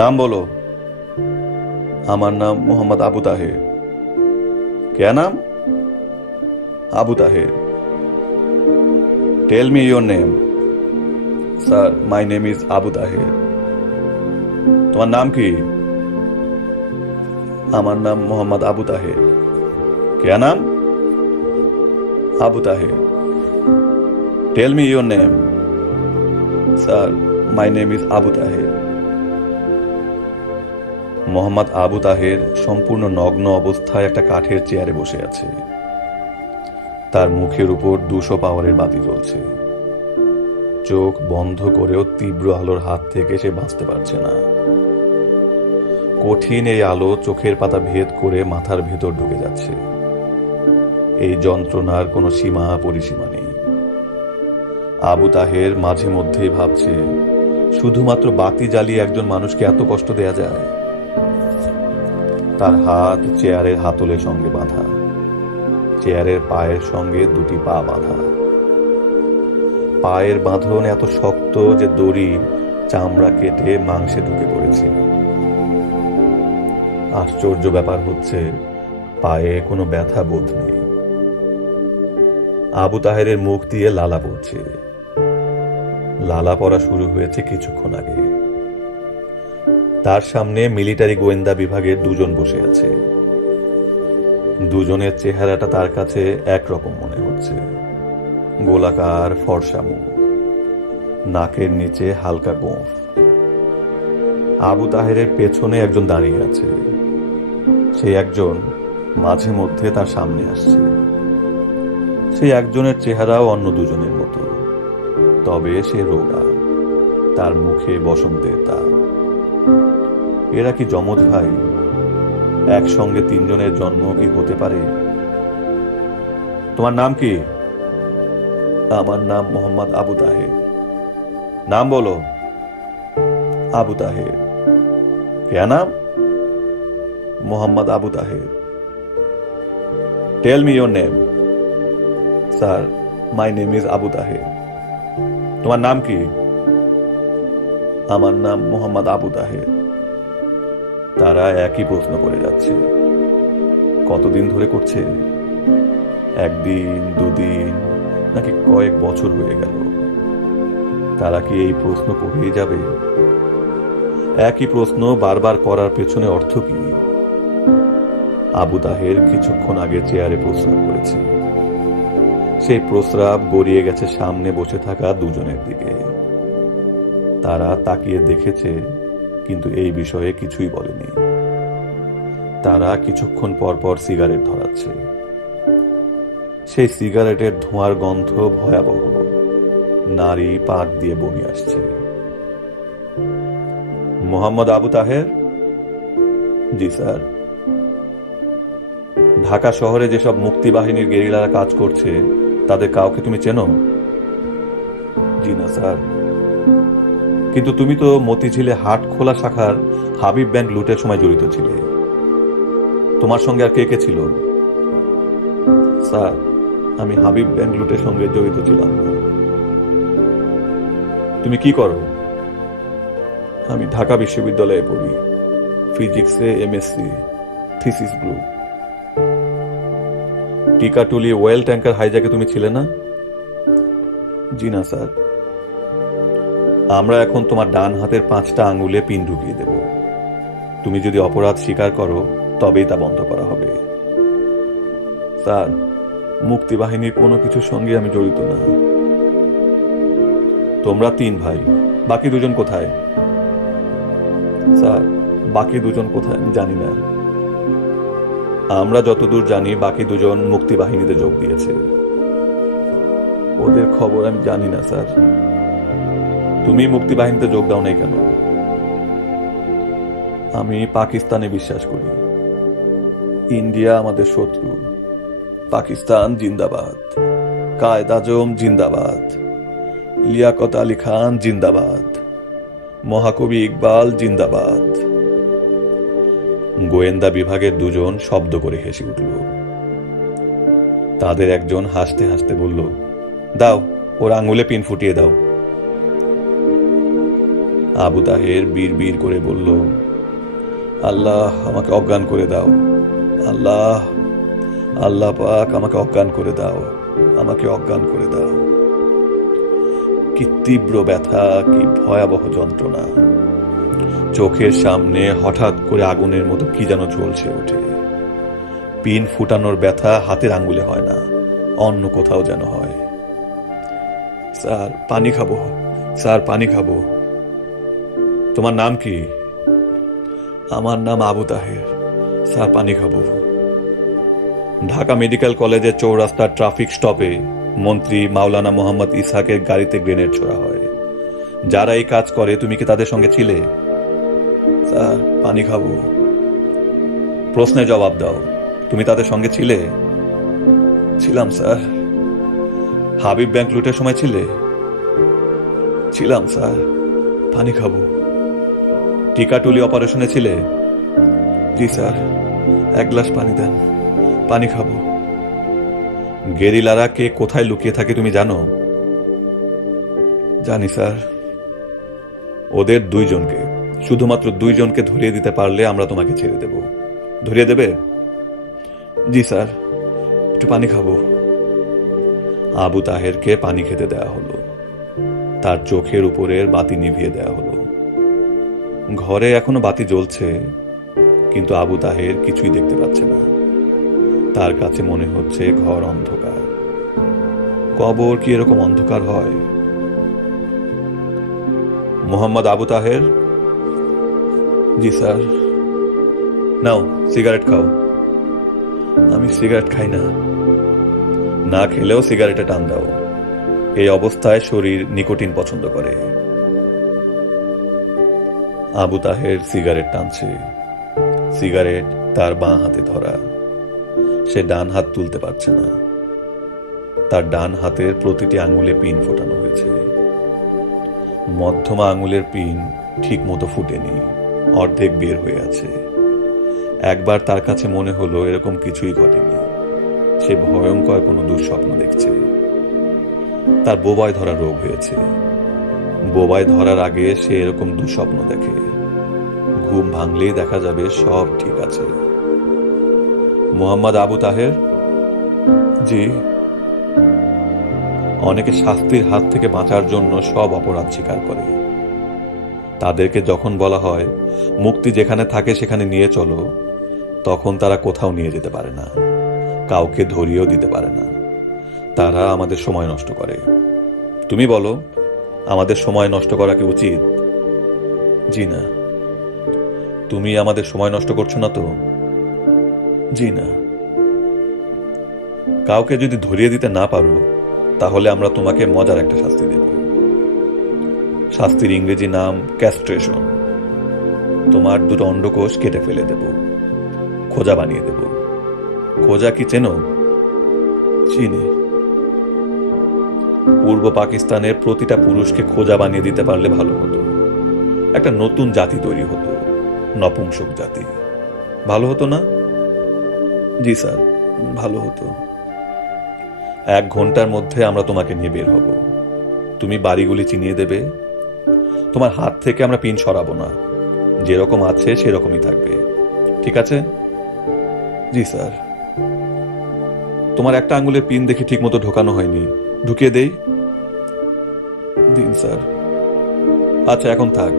নাম বলো। আমার নাম মোহাম্মদ আবু তাহের। কে নাম? Abu Taher. Tell me your name sir my name is Abu Taher. তোমার নাম কি? আমার নাম মোহাম্মদ আবু তাহের। কে নাম? Abu Taher. Tell me your name sir my name is Abu Taher. Mohammad Abu Taher সম্পূর্ণ নগ্ন অবস্থায় একটা কাঠের চেয়ারে বসে আছে। তার মুখের উপর দুশো পাওয়ারের বাতি জ্বলছে। চোখ বন্ধ করেও তীব্র আলোর হাত থেকে সে বাঁচতে পারছে না। কঠিন এই আলো চোখের পাতা ভেদ করে মাথার ভেতর ঢুকে যাচ্ছে। এই যন্ত্রণার কোনো সীমা পরিসীমা নেই। আবু তাহের মাঝে মধ্যেই ভাবছে, শুধুমাত্র বাতি জ্বালিয়ে একজন মানুষকে এত কষ্ট দেয়া যায়? তার হাত চেয়ারের হাতলের সঙ্গে বাঁধা। চেয়ারের পায়ের সঙ্গে দুটি পা বাঁধা। পায়ের বাঁধন এত শক্ত যে দড়ি চামড়া কেটে মাংসে ঢুকে পড়েছে। আশ্চর্য ব্যাপার হচ্ছে, পায়ে কোনো ব্যথা বোধ নেই। আবু তাহেরের মুখ দিয়ে লালা পড়ছে। লালা পড়া শুরু হয়েছে কিছুক্ষণ আগে। তার সামনে মিলিটারি গোয়েন্দা বিভাগের দুজন বসে আছে। দুজনের চেহারাটা তার কাছে একরকম মনে হচ্ছে। গোলাকার, ফর্সা মুখ। নাকের নিচে হালকা গোঁফ। আবু তাহেরের পেছনে একজন দাঁড়িয়ে আছে। সেই একজন মাঝে মধ্যে তার সামনে আসছে। সেই একজনের চেহারাও অন্য দুজনের মতো। তবে সে রোগা। তার মুখে বসন্তের দাগ এরা কি যমজ ভাই একসঙ্গে তিনজনের জন্ম কি হতে পারে তোমার নাম কি আমার নাম মোহাম্মদ আবু তাহের নাম বলো আবু তাহের क्या नाम Mohammad Abu Taher tell me your name sir my name is Abu Taher তোমার নাম কি আমার নাম মোহাম্মদ আবু তাহের তারা একই প্রশ্ন করে যাচ্ছে। কতদিন ধরে করছে? একদিন, দুদিন, নাকি কয়েক বছর হয়ে গেল? তারা কি এই প্রশ্ন করেই যাবে? একই প্রশ্ন বারবার করার পেছনে অর্থ কি? আবু তাহের কিছুক্ষণ আগে চেয়ারে প্রস্রাব করেছে। সেই প্রস্রাব গড়িয়ে গেছে সামনে বসে থাকা দুজনের দিকে। তারা তাকিয়ে দেখেছে কিন্তু এই বিষয়ে কিছুই বলেনি। তারা কিছুক্ষণ পর পর সিগারেট ধরাচ্ছে। সেই সিগারেটের ধোঁয়ার গন্ধ ভয়াবহ। নারী পাক দিয়ে বমি আসছে। মোহাম্মদ আবু তাহের? জি, স্যার। ঢাকা শহরে যেসব মুক্তিবাহিনীর গেরিলারা কাজ করছে, তাদের কাউকে তুমি চেনো? জি, না, স্যার। কিন্তু তুমি তো মতিঝিলে হাট খোলা শাখার হাবিব ব্যাংক লুটের সময় জড়িত ছিলে। তোমার সঙ্গে আর কে কে ছিল? স্যার, আমি হাবিব ব্যাংক লুটের সঙ্গে জড়িত ছিলাম তুমি কি করো? আমি ঢাকা বিশ্ববিদ্যালয়ে পড়ি। ফিজিক্সে MSc thesis group. Tikatuli oil tanker হাইজাকে তুমি ছিলে না? জি না, স্যার। আমরা এখন তোমার ডান হাতের পাঁচটা আঙুলে পিন ঢুকিয়ে দেব। তুমি যদি অপরাধ স্বীকার করো, তবেই তা বন্ধ করা হবে। স্যার, মুক্তিবাহিনীর কোনো কিছুর সঙ্গে আমি জড়িত না। তোমরা তিন ভাই, বাকি দুজন কোথায়? স্যার, বাকি দুজন কোথায় আমি জানি না। আমরা যতদূর জানি, বাকি দুজন মুক্তিবাহিনীতে যোগ দিয়েছে। ওদের খবর আমি জানি না, স্যার। তুমি মুক্তিবাহিনীতে যোগ দাও নাই কেন? আমি পাকিস্তানে বিশ্বাস করি। ইন্ডিয়া আমাদের শত্রু। পাকিস্তান জিন্দাবাদ। কায়দ আজম জিন্দাবাদ। লিয়াকত আলী খান জিন্দাবাদ। মহাকবি ইকবাল জিন্দাবাদ। গোয়েন্দা বিভাগের দুজন শব্দ করে হেসে উঠল। তাদের একজন হাসতে হাসতে বলল, দাও, ওর আঙুলে পিন ফুটিয়ে দাও। আবু তাহের বীর বীর করে বলল, আল্লাহ আমাকে অজ্ঞান করে দাও। আল্লাহ আল্লাহ পাক আমাকে অজ্ঞান করে দাও, আমাকে অজ্ঞান করে দাও। কি তীব্র ব্যথা, কি ভয়াবহ যন্ত্রণা। চোখের সামনে হঠাৎ করে আগুনের মতো কি যেন জ্বলছে ওঠে। পিন ফুটানোর ব্যথা হাতের আঙ্গুলে হয় না, অন্য কোথাও যেন হয়। স্যার, পানি খাব। স্যার, পানি খাব। তোমার নাম কি? আমার নাম আবু তাহের। স্যার, পানি খাব। ঢাকা মেডিকেল কলেজের চৌরাস্তার ট্রাফিক স্টপে মন্ত্রী মাওলানা মোহাম্মদ ইসহাকের গাড়িতে গ্রেনেড ছোড়া হয়। যারা এই কাজ করে, তুমি কি তাদের সঙ্গে ছিলে? স্যার, পানি খাব। প্রশ্নে জবাব দাও। তুমি তাদের সঙ্গে ছিলে? ছিলাম, স্যার। হাবিব ব্যাংক লুটের সময় ছিলে? ছিলাম, স্যার। পানি খাব। টিকাটুলি অপারেশনে ছিলে? জি স্যার। এক গ্লাস পানি দেন। পানি খাব। গেরিলারা কে কোথায় লুকিয়ে থাকে তুমি জানো? জানি স্যার। ওদের দুইজনকে। শুধুমাত্র দুইজনকে ধরিয়ে দিতে পারলে আমরা তোমাকে ছেড়ে দেব। ধরিয়ে দেবে? জি স্যার। একটু পানি খাব। আবু তাহেরকে পানি খেতে দেয়া হলো। তার চোখের উপরের বাতি নিভিয়ে দেয়া হলো। ঘরে এখনও বাতি জ্বলছে, কিন্তু আবু তাহের কিছুই দেখতে পাচ্ছে না। তার কাছে মনে হচ্ছে ঘর অন্ধকার। কবর কি এরকম অন্ধকার হয়? মোহাম্মদ আবু তাহের? জি, স্যার। নাও, সিগারেট খাও। আমি সিগারেট খাই না। না খেলেও সিগারেটে টান দাও। এই অবস্থায় শরীর নিকোটিন পছন্দ করে। আবু তাহের সিগারেট টানছে। সিগারেট তার বাঁ হাতে ধরা। সে ডান হাত তুলতে পারছে না। তার ডান হাতের প্রতিটি আঙুলে পিন ফোটানো হয়েছে। মধ্যমা আঙুলের পিন ঠিক মতো ফুটেনি। অর্ধেক বের হয়ে আছে। একবার তার কাছে মনে হলো এরকম কিছুই ঘটেনি। সে ভয়ঙ্কর কোনো দুঃস্বপ্ন দেখছে। তার বোবায় ধরা রোগ হয়েছে। বোবায় ধরার আগে সে এরকম দুঃস্বপ্ন দেখে। ঘুম ভাঙলেই দেখা যাবে সব ঠিক আছে। মোহাম্মদ আবু তাহের? জি। অনেকে শাস্তির হাত থেকে বাঁচার জন্য সব অপরাধ স্বীকার করে। তাদেরকে যখন বলা হয়, মুক্তি যেখানে থাকে সেখানে নিয়ে চলো, তখন তারা কোথাও নিয়ে যেতে পারে না। কাউকে ধরিয়েও দিতে পারে না। তারা আমাদের সময় নষ্ট করে। তুমি বলো আমাদের সময় নষ্ট করা কি উচিত? জি না। তুমি আমাদের সময় নষ্ট করছ না তো? জি না। কাউকে যদি ধরিয়ে দিতে না পারো, তাহলে আমরা তোমাকে মজার একটা শাস্তি দেব। শাস্তির ইংরেজি নাম ক্যাস্ট্রেশন তোমার দুটো অন্ডকোষ কেটে ফেলে দেব। খোঁজা বানিয়ে দেব। খোঁজা কি চেনো? চিনি। পূর্ব পাকিস্তানের প্রতিটা পুরুষকে খোঁজা বানিয়ে দিতে পারলে ভালো হতো। একটা নতুন জাতি তৈরি হতো, নপুংসক জাতি। ভালো হতো না? জি স্যার, ভালো হতো। এক ঘণ্টার মধ্যে আমরা তোমাকে নিয়ে বের হব। তুমি বাড়িগুলি চিনিয়ে দেবে। তোমার হাত থেকে আমরা পিন সরাবো না। যেরকম আছে সেরকমই থাকবে। ঠিক আছে? জি স্যার। তোমার একটা আঙ্গুলের পিন দেখে ঠিক মতো ঢোকানো হয়নি। ঢুকিয়ে দেই? দিন, স্যার। আচ্ছা এখন থাক।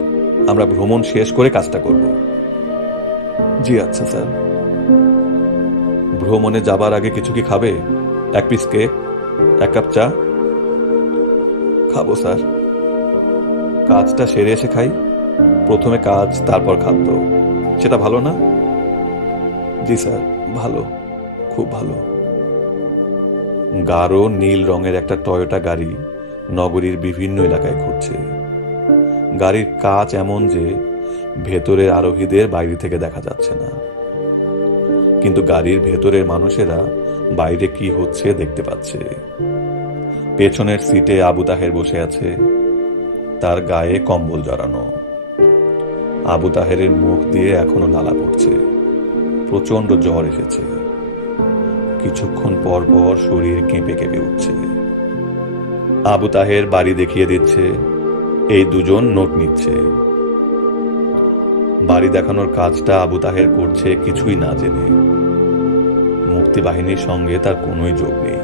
আমরা ভ্রমণ শেষ করে কাজটা করব। জি আচ্ছা স্যার। ভ্রমণে যাবার আগে কিছু কি খাবে? এক পিস কেক এক কাপ চা? খাব, স্যার। কাজটা সেরে এসে খাই। প্রথমে কাজ, তারপর খাদ্য। সেটা ভালো না? জি, স্যার, ভালো। খুব ভালো। গাঢ় নীল রঙের একটা টয়োটা গাড়ি নগরীর বিভিন্ন এলাকায় ঘুরছে। গাড়ির কাজ এমন যে ভেতরের আরোহীদের বাইরে থেকে দেখা যাচ্ছে না। কিন্তু গাড়ির ভেতরের মানুষেরা বাইরে কি হচ্ছে দেখতে পাচ্ছে। পেছনের সিটে আবু তাহের বসে আছে। তার গায়ে কম্বল জড়ানো। আবু তাহেরের মুখ দিয়ে এখনও লালা পড়ছে। প্রচণ্ড জ্বর এসেছে। কিছুক্ষণ পর পর শরীর কেঁপে কেঁপে উঠছে। আবু তাহের বাড়ি দেখিয়ে দিচ্ছে, এই দুজন নোট নিচ্ছে। বাড়ি দেখানোর কাজটা আবু তাহের করছে কিছুই না জেনে। মুক্তিবাহিনীর সঙ্গে তার কোনোই যোগ নেই।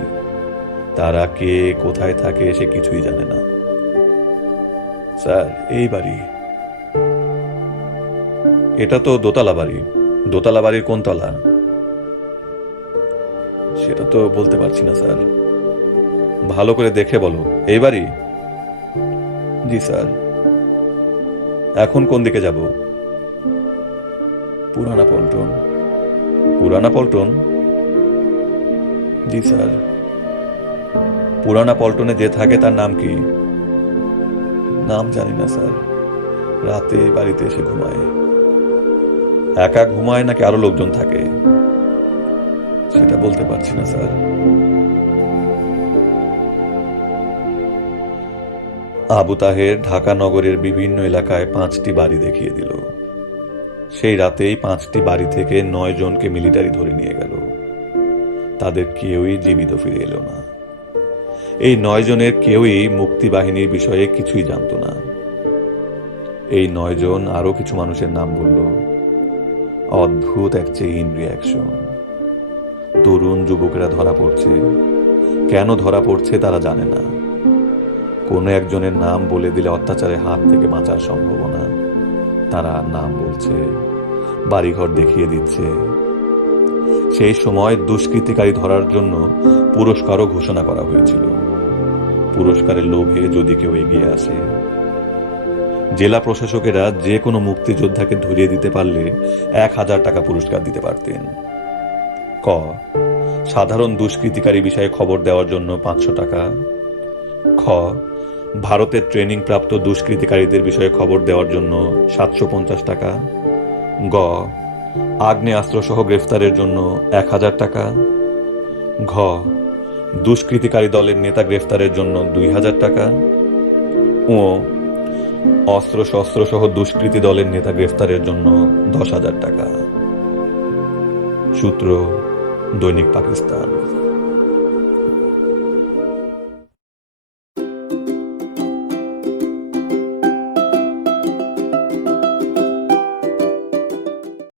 তারা কে, কোথায় থাকে সে কিছুই জানে না। স্যার, এই বাড়ি। এটা তো দোতলা বাড়ি। দোতলা বাড়ির কোন তলা সেটা তো বলতে পারছি না, স্যার। ভালো করে দেখে বলো। এই বাড়ি জি, স্যার। এখন কোন দিকে যাব? পুরানা পল্টন। পুরানা পল্টন? জি, স্যার। পুরানা পল্টনে যে থাকে তার নাম কি? নাম জানি না, স্যার। রাতে বাড়িতে এসে ঘুমায়। একা ঘুমায় নাকি আরও লোকজন থাকে? সেটা বলতে পারছি না, স্যার। আবু তাহের ঢাকা নগরের বিভিন্ন এলাকায় পাঁচটি বাড়ি দেখিয়ে দিল। সেই রাতেই পাঁচটি বাড়ি থেকে নয় জনকে মিলিটারি ধরে নিয়ে গেল। তাদের কেউই জীবিত ফিরে এলো না। এই নয় জনের কেউই মুক্তিবাহিনীর বিষয়ে কিছুই জানতো না। এই নয়জন আরও কিছু মানুষের নাম বলল, অদ্ভুত এক চেইন রিয়াকশন। তরুণ যুবকেরা ধরা পড়ছে। কেন ধরা পড়ছে তারা জানে না। কোনো একজনের নাম বলে দিলে অত্যাচারের হাত থেকে বাঁচার সম্ভাবনা। তারা নাম বলছে, বাড়িঘর দেখিয়ে দিচ্ছে। সেই সময় দুষ্কৃতিকারী ধরার জন্য পুরস্কারও ঘোষণা করা হয়েছিল। পুরস্কারের লোভে যদি কেউ এগিয়ে আসে। জেলা প্রশাসকেরা যে কোনো মুক্তিযোদ্ধাকে ধরিয়ে দিতে পারলে এক হাজার টাকা পুরস্কার দিতে পারতেন। ক, সাধারণ দুষ্কৃতিকারী বিষয়ে খবর দেওয়ার জন্য পাঁচশো টাকা। খ, ভারতের ট্রেনিং প্রাপ্ত দুষ্কৃতিকারীদের বিষয়ে খবর দেওয়ার জন্য সাতশো পঞ্চাশ টাকা। গ, আগ্নেয়াস্ত্রসহ গ্রেফতারের জন্য এক হাজার টাকা। ঘ, দুষ্কৃতিকারী দলের নেতা গ্রেফতারের জন্য দুই হাজার টাকা। ও অস্ত্র শস্ত্র সহ দুষ্কৃতী দলের নেতা গ্রেফতারের জন্য দশ হাজার টাকা। সূত্র দৈনিক পাকিস্তান।